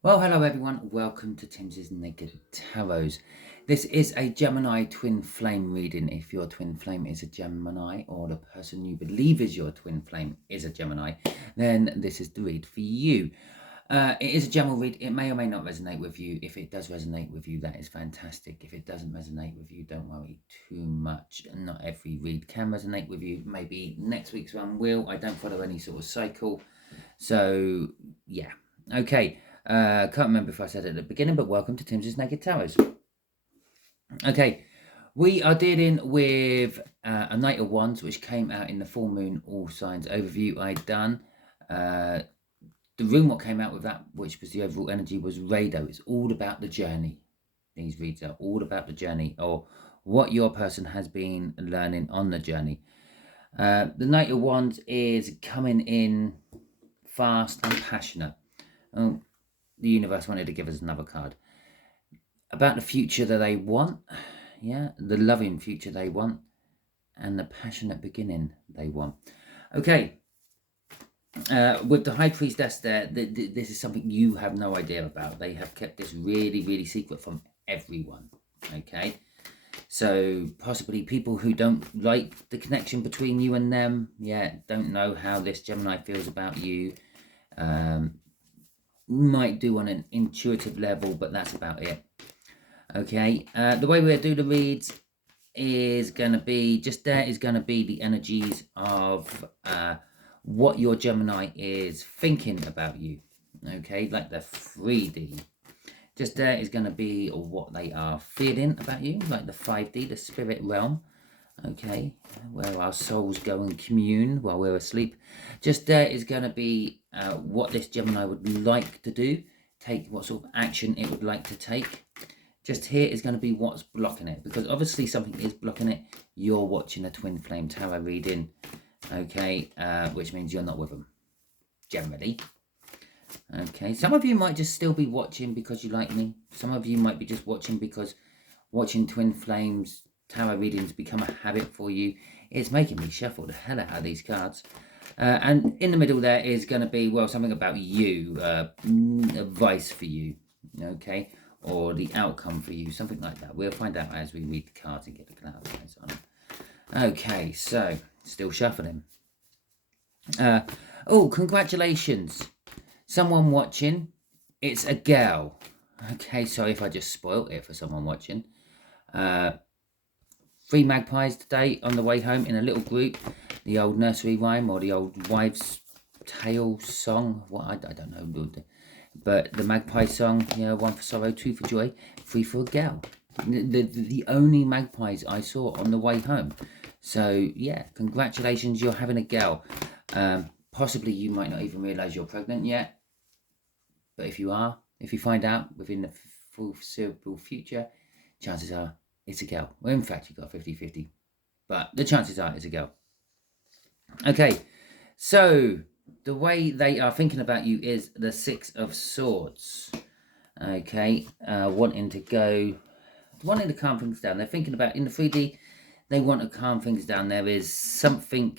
Well, hello everyone. Welcome to Timsy Naked Tarot. This is a Gemini twin flame reading. If your twin flame is a Gemini, or the person you believe is your twin flame is a Gemini, then this is the read for you. It is a general read. It may or may not resonate with you. If it does resonate with you, that is fantastic. If it doesn't resonate with you, don't worry too much. Not every read can resonate with you. Maybe next week's one will. I don't follow any sort of cycle. So, yeah. Okay. Can't remember if I said it at the beginning, but welcome to Timsy Naked Tarot. Okay, we are dealing with a Knight of Wands, which came out in the full moon all signs overview I'd done. The room what came out with that, which was the overall energy, was Rado. It's all about the journey. These reads are all about the journey, or what your person has been learning on the journey. The Knight of Wands is coming in fast and passionate. Oh, the universe wanted to give us another card about the future that they want, yeah, the loving future they want, and the passionate beginning they want. Okay, with the High Priestess there, this is something you have no idea about. They have kept this really, really secret from everyone. Okay, so possibly people who don't like the connection between you and them, yeah, don't know how this Gemini feels about you. Might do on an intuitive level, but that's about it. Okay, the way we'll do the reads is going to be, just there is going to be the energies of what your Gemini is thinking about you. Okay, like the 3D. Just there is going to be what they are feeling about you, like the 5D, the spirit realm. Okay, where our souls go and commune while we're asleep. Just there is going to be what this Gemini would like to do, what sort of action it would like to take. Just here is going to be what's blocking it, because obviously something is blocking it. You're watching a twin flame tarot reading, okay, which means you're not with them, generally. Okay, some of you might just still be watching because you like me. Some of you might be just watching because watching twin flames tarot readings become a habit for you. It's making me shuffle the hell out of these cards. And in the middle there is going to be, well, something about you, advice for you, okay, or the outcome for you, something like that. We'll find out as we read the cards and get the clarifiers on them. Okay, so still shuffling. Oh, congratulations. Someone watching. It's a girl. Okay, sorry if I just spoilt it for someone watching. 3 magpies today on the way home in a little group. The old nursery rhyme or the old wives' tale song. What I don't know. But the magpie song, you know, 1 for sorrow, 2 for joy, 3 for a gal. The only magpies I saw on the way home. So, yeah, congratulations, you're having a gal. Possibly you might not even realise you're pregnant yet. But if you are, if you find out within the foreseeable future, chances are it's a girl. Well, in fact, you've got 50-50. But the chances are it's a girl. Okay, so the way they are thinking about you is the 6 of Swords. Okay, wanting to calm things down. They're thinking about, in the 3D, they want to calm things down. There is something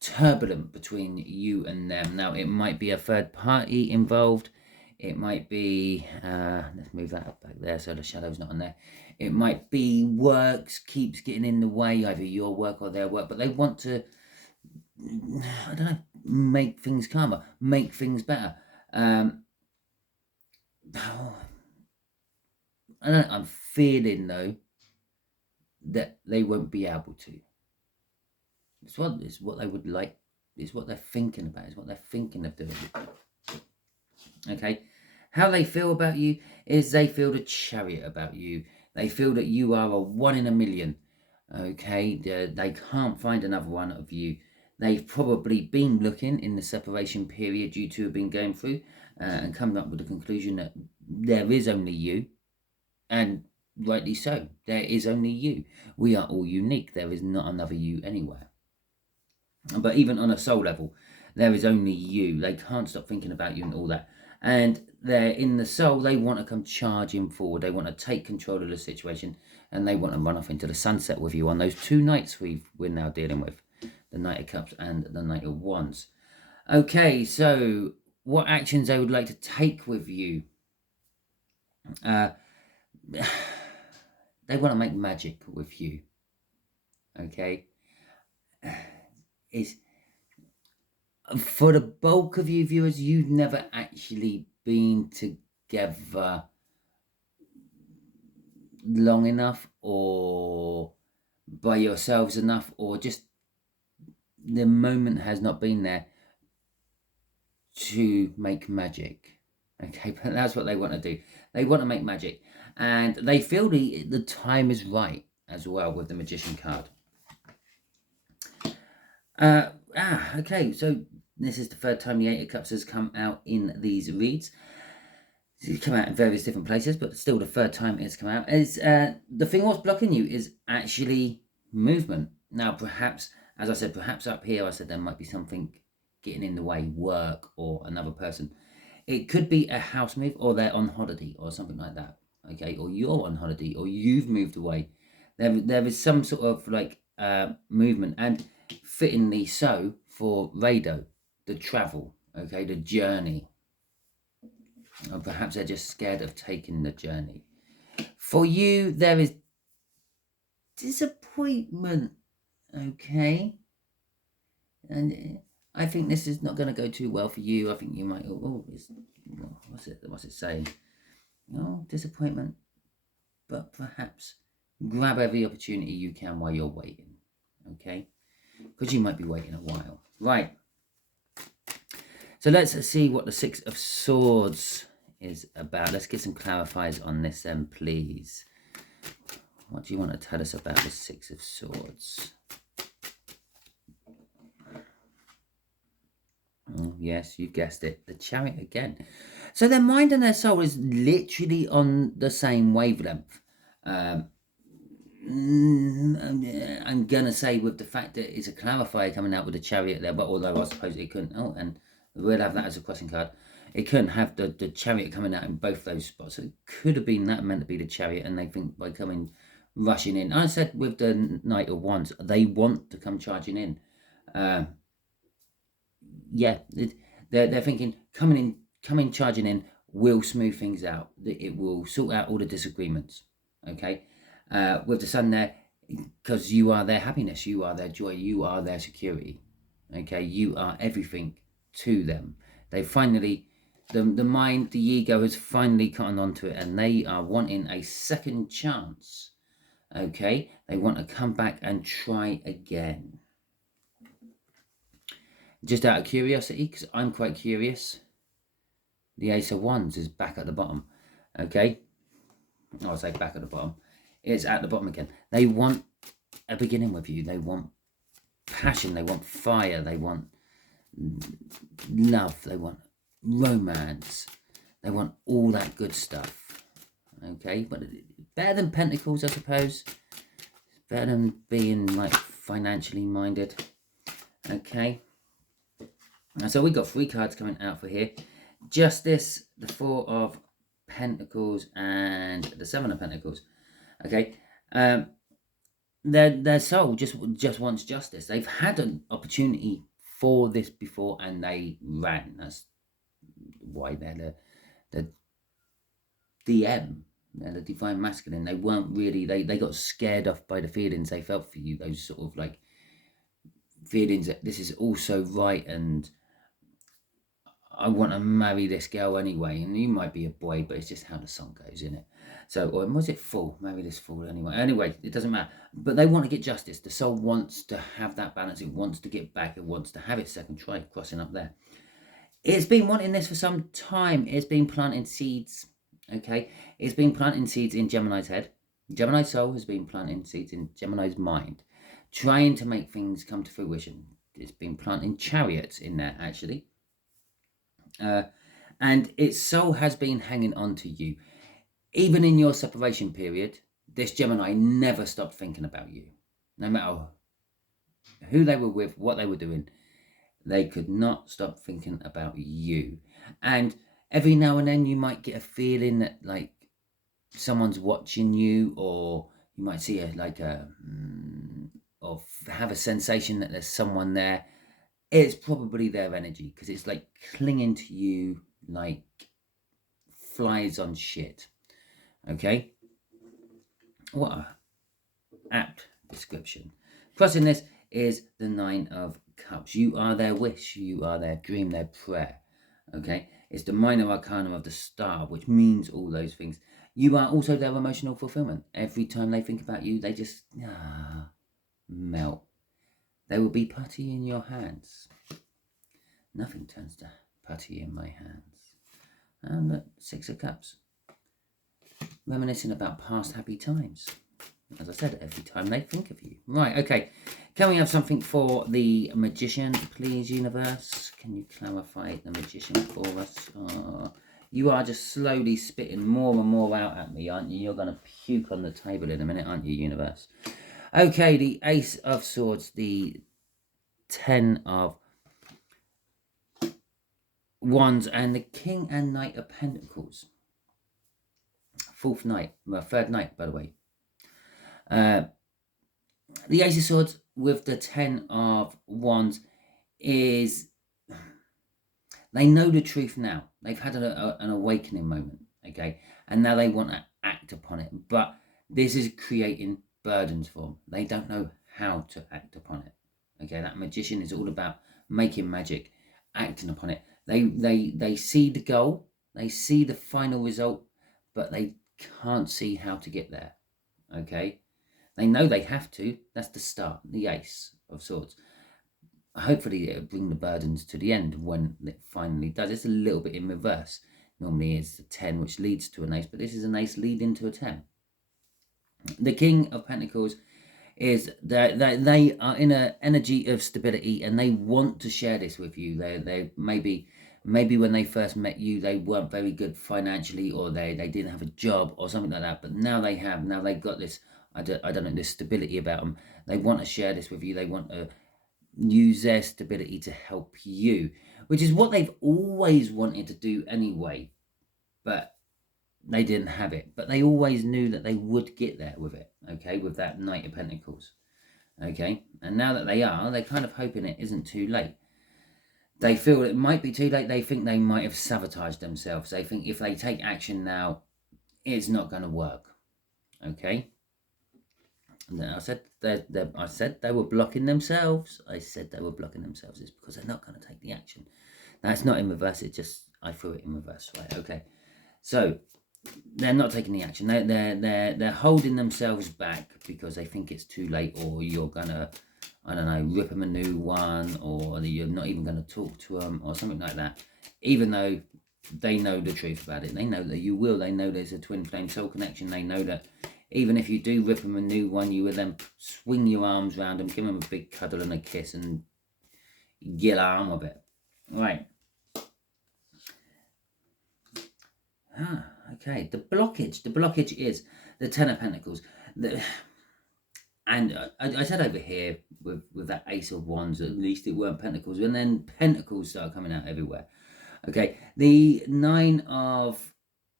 turbulent between you and them. Now, it might be a third party involved. It might be, let's move that up back there so the shadow's not on there. It might be works keeps getting in the way, either your work or their work, but they want to, I don't know, make things calmer, make things better. I don't know, I'm feeling, though, that they won't be able to. It's what they would like, it's what they're thinking about, it's what they're thinking of doing. Okay, how they feel about you is they feel the Chariot about you. They feel that you are a 1 in a million. Okay, they can't find another one of you. They've probably been looking in the separation period you two have been going through and coming up with the conclusion that there is only you, and rightly so. There is only you. We are all unique. There is not another you anywhere. But even on a soul level, there is only you. They can't stop thinking about you and all that. And they're in the soul, they want to come charging forward. They want to take control of the situation, and they want to run off into the sunset with you on those 2 nights we're now dealing with, the Knight of Cups and the Knight of Wands. Okay, so what actions they would like to take with you? They want to make magic with you. Okay, it's for the bulk of you viewers, you've never actually been together long enough, or by yourselves enough, or just the moment has not been there to make magic. Okay, but that's what they want to do. They want to make magic, and they feel the time is right as well with the Magician card. Okay, so this is the third time the Eight of Cups has come out in these reads. It's come out in various different places, but still the third time it's come out. Is the thing what's blocking you is actually movement. Now, perhaps, as I said, perhaps up here I said there might be something getting in the way, work or another person. It could be a house move, or they're on holiday or something like that. Okay, or you're on holiday, or you've moved away. There is some sort of like movement, and fittingly so for Rado, the travel. Okay, the journey. Or perhaps they're just scared of taking the journey. For you, there is disappointment. Okay, and I think this is not going to go too well for you. I think you might. What's it saying? Oh, disappointment. But perhaps grab every opportunity you can while you're waiting. Okay, because you might be waiting a while. Right. So let's see what the Six of Swords is about. Let's get some clarifiers on this then, please. What do you want to tell us about the Six of Swords? Oh, yes, you guessed it. The Chariot again. So their mind and their soul is literally on the same wavelength. I'm going to say with the fact that it's a clarifier coming out with the Chariot there, but although I suppose it couldn't. Oh, and we'll have that as a crossing card. It couldn't have the Chariot coming out in both those spots. So it could have been that meant to be the Chariot, and they think by coming rushing in. I said with the Knight of Wands, they want to come charging in. Yeah, they're thinking coming charging in will smooth things out. It will sort out all the disagreements. Okay, with the Sun there, because you are their happiness, you are their joy, you are their security. Okay, you are everything to them. They finally, the mind, the ego has finally gotten onto it, and they are wanting a second chance. Okay, they want to come back and try again. Just out of curiosity, because I'm quite curious, the Ace of Wands is back at the bottom. Okay, I'll say back at the bottom. It's at the bottom again. They want a beginning with you. They want passion. They want fire. They want love. They want romance. They want all that good stuff. Okay, but better than Pentacles, I suppose. It's better than being like financially minded. Okay. So we got 3 cards coming out for here. Justice, the 4 of Pentacles, and the 7 of Pentacles. Okay. Their soul just wants justice. They've had an opportunity for this before, and they ran. That's why they're the DM. They're the Divine Masculine. They weren't really, they got scared off by the feelings they felt for you. Those sort of like feelings that this is also right, and I want to marry this girl anyway. And you might be a boy, but it's just how the song goes, isn't it? So, or was it fool? Marry this fool anyway. Anyway, it doesn't matter. But they want to get justice. The soul wants to have that balance. It wants to get back. It wants to have its second try crossing up there. It's been wanting this for some time. It's been planting seeds. Okay, it's been planting seeds in Gemini's head. Gemini's soul has been planting seeds in Gemini's mind, trying to make things come to fruition. It's been planting chariots in there, actually. And its soul has been hanging on to you. Even in your separation period, this Gemini never stopped thinking about you. No matter who they were with, what they were doing, they could not stop thinking about you. And every now and then you might get a feeling that like someone's watching you, or you might see or have a sensation that there's someone there. It's probably their energy, because it's like clinging to you like flies on shit. Okay, what a apt description. Crossing this is the Nine of Cups. You are their wish, you are their dream, their prayer. Okay, it's the minor arcana of the star, which means all those things. You are also their emotional fulfillment. Every time they think about you, they just melt. They will be putty in your hands. Nothing turns to putty in my hands. And the Six of Cups. Reminiscing about past happy times. As I said, every time they think of you. Right, okay. Can we have something for the Magician, please, universe? Can you clarify the Magician for us? You are just slowly spitting more and more out at me, aren't you? You're going to puke on the table in a minute, aren't you, universe? Okay, the Ace of Swords, the Ten of Wands, and the King and Knight of Pentacles. Fourth night, well, third night, by the way. The Ace of Swords with the Ten of Wands is, they know the truth now. They've had an awakening moment, okay? And now they want to act upon it. But this is creating burdens for them. They don't know how to act upon it, okay? That Magician is all about making magic, acting upon it. They see the goal, they see the final result, but they can't see how to get there, okay? They know they have to. That's the start, the Ace of Swords. Hopefully it'll bring the burdens to the end when it finally does. It's a little bit in reverse. Normally it's a 10 which leads to an Ace, but this is an Ace leading to a 10. The King of Pentacles is that they are in an energy of stability and they want to share this with you. They maybe when they first met you, they weren't very good financially, or they didn't have a job or something like that. But now they have. Now they've got this, I don't know, this stability about them. They want to share this with you. They want to use their stability to help you, which is what they've always wanted to do anyway. But they didn't have it. But they always knew that they would get there with it, okay, with that Knight of Pentacles. Okay, and now that they are, they're kind of hoping it isn't too late. They feel it might be too late. They think they might have sabotaged themselves. They think if they take action now, it's not going to work. Okay. And then I said they were blocking themselves. I said they were blocking themselves. It's because they're not going to take the action. Now it's not in reverse. It just, I threw it in reverse. Right. Okay. So they're not taking the action. They're holding themselves back because they think it's too late, or you're gonna, I don't know, rip them a new one, or you're not even going to talk to them, or something like that. Even though they know the truth about it, they know that you will. They know there's a twin flame soul connection. They know that even if you do rip them a new one, you will then swing your arms around them, give them a big cuddle and a kiss, and get on with it. Right. Okay. The blockage is the Ten of Pentacles. And I said over here with that Ace of Wands, at least it weren't Pentacles, and then Pentacles start coming out everywhere. Okay, the Nine of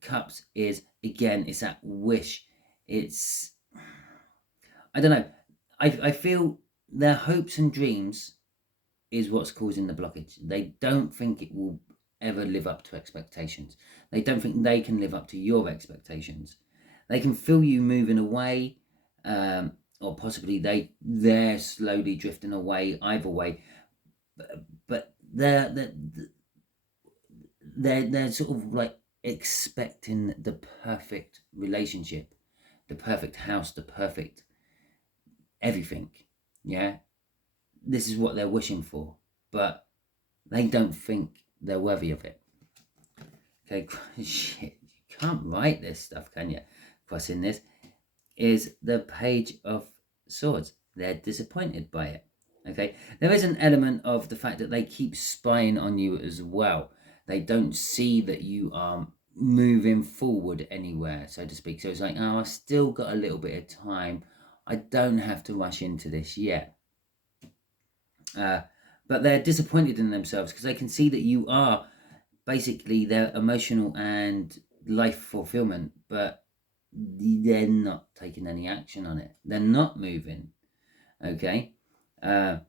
Cups is, again, it's that wish. It's, I don't know, I feel their hopes and dreams is what's causing the blockage. They don't think it will ever live up to expectations. They don't think they can live up to your expectations. They can feel you moving away, or possibly they're slowly drifting away, either way. But they're sort of like expecting the perfect relationship, the perfect house, the perfect everything. Yeah, this is what they're wishing for, but they don't think they're worthy of it. Okay, shit, you can't write this stuff, can you? Crossing this is the Page of Swords. They're disappointed by it. Okay, there is an element of the fact that they keep spying on you as well. They don't see that you are moving forward anywhere, so to speak. So it's like, oh, I've still got a little bit of time. I don't have to rush into this yet. But they're disappointed in themselves because they can see that you are basically their emotional and life fulfillment, but they're not taking any action on it. They're not moving. Okay. On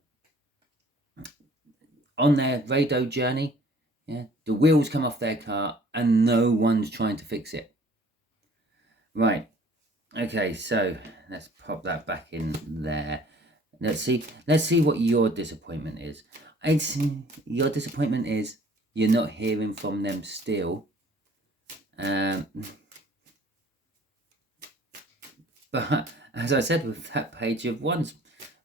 their Rado journey, yeah, the wheels come off their car and no one's trying to fix it. Right. Okay, so let's pop that back in there. Let's see what your disappointment is. Your disappointment is you're not hearing from them still. But as I said with that page of wands,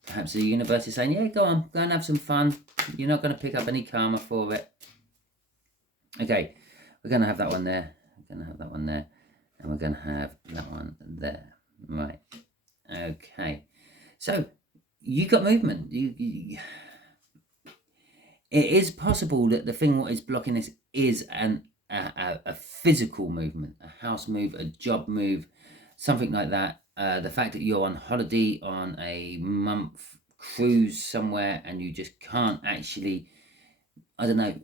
perhaps the universe is saying, yeah, go on, go and have some fun. You're not going to pick up any karma for it. Okay, we're going to have that one there. We're going to have that one there. And we're going to have that one there. Right. Okay. So, you got movement. It is possible that the thing what is blocking this is a physical movement, a house move, a job move, something like that. The fact that you're on holiday on a month cruise somewhere and you just can't actually, I don't know,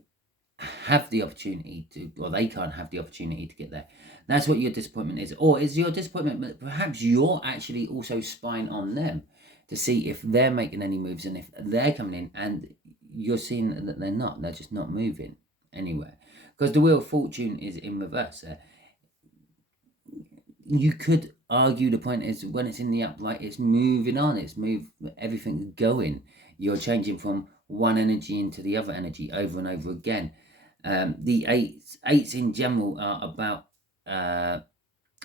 have the opportunity to, or they can't have the opportunity to get there. That's what your disappointment is. Or is your disappointment that perhaps you're actually also spying on them to see if they're making any moves and if they're coming in and you're seeing that they're not, they're just not moving anywhere. Because the Wheel of Fortune is in reverse there. You could argue the point is when it's in the upright, it's moving on, everything's going. You're changing from one energy into the other energy over and over again. The eights in general are about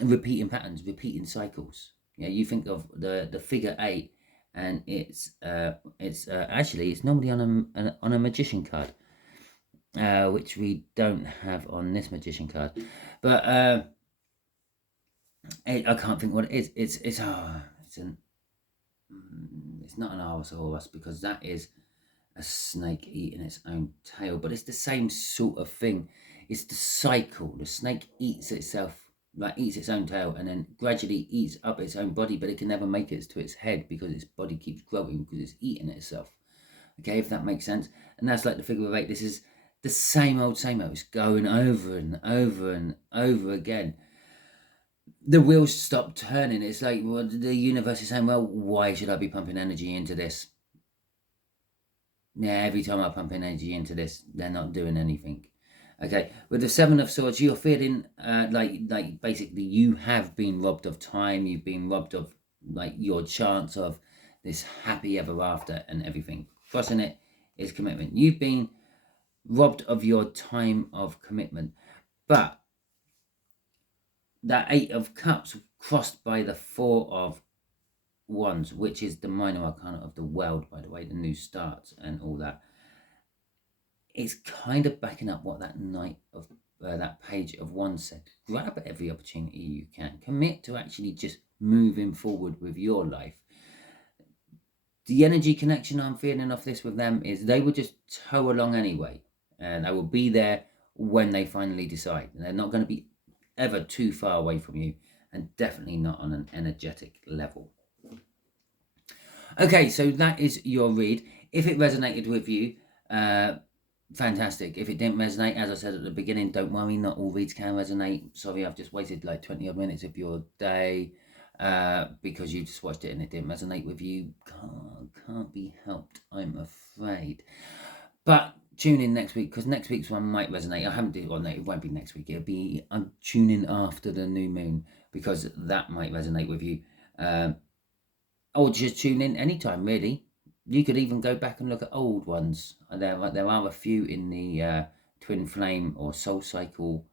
repeating patterns, repeating cycles. Yeah, you think of the figure 8, and it's actually it's normally on a magician card, which we don't have on this magician card, but I can't think what it is. It's not an Allosaurus because that is a snake eating its own tail, but it's the same sort of thing. It's the cycle. The snake eats itself, like eats its own tail, and then gradually eats up its own body, but it can never make it to its head because its body keeps growing because it's eating itself. Okay, if that makes sense. And that's like the figure of 8. This is the same old. It's going over and over and over again. The wheels stop turning. It's like, well, the universe is saying, well, why should I be pumping energy into this? Yeah, every time I pump energy into this, they're not doing anything. Okay, with the 7 of Swords, you're feeling like basically you have been robbed of time. You've been robbed of like your chance of this happy ever after and everything. Crossing it is commitment. You've been robbed of your time of commitment. But that 8 of Cups crossed by the 4 of Wands, which is the minor arcana of the world, by the way, the new starts and all that. It's kind of backing up what that Knight of that Page of Wands said. Grab every opportunity you can. Commit to actually just moving forward with your life. The energy connection I'm feeling off this with them is they will just tow along anyway, and I will be there when they finally decide. And they're not going to be ever too far away from you, and definitely not on an energetic level. Okay, so that is your read. If it resonated with you, fantastic. If it didn't resonate, as I said at the beginning, don't worry, not all reads can resonate. Sorry, I've just wasted like 20 odd minutes of your day because you just watched it and it didn't resonate with you. Can't be helped, I'm afraid. But tune in next week because next week's one might resonate. I haven't well, no, it won't be next week. I'm tuning after the new moon because that might resonate with you. Or just tune in anytime, really. You could even go back and look at old ones. There are a few in the Twin Flame or Soul Cycle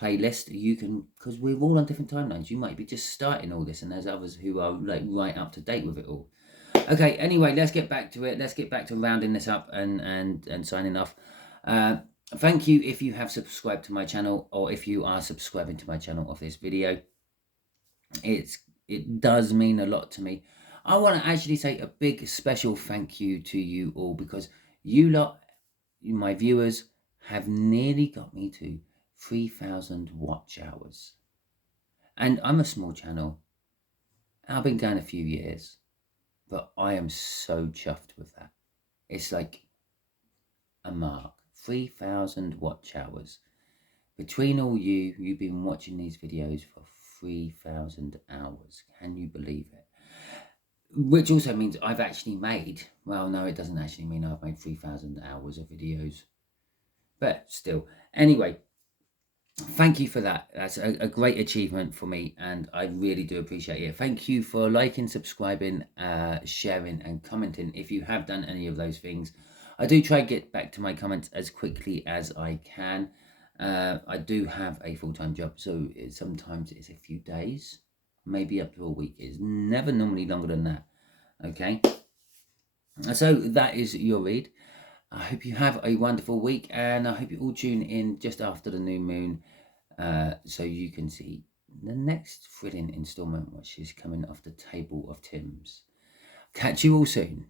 playlist. You can, because we're all on different timelines. You might be just starting all this, and there's others who are like right up to date with it all. Okay, anyway, let's get back to it. Let's get back to rounding this up and signing off. Thank you if you have subscribed to my channel, or if you are subscribing to my channel of this video. It does mean a lot to me. I want to actually say a big special thank you to you all because you lot, my viewers, have nearly got me to 3,000 watch hours. And I'm a small channel. I've been going a few years, but I am so chuffed with that. It's like a mark. 3,000 watch hours. Between all you've been watching these videos for 3,000 hours. Can you believe it? Which also means I've actually made, well, no, it doesn't actually mean I've made 3,000 hours of videos. But still, anyway, Thank you for that. That's a great achievement for me, and I really do appreciate it. Thank you for liking, subscribing, sharing, and commenting. If you have done any of those things, I do try to get back to my comments as quickly as I can. I do have a full-time job, so sometimes it's a few days, maybe up to a week. It's never normally longer than that. Okay, so that is your read. I hope you have a wonderful week, and I hope you all tune in just after the new moon, so you can see the next thrilling installment, which is coming off the table of Tim's. Catch you all soon.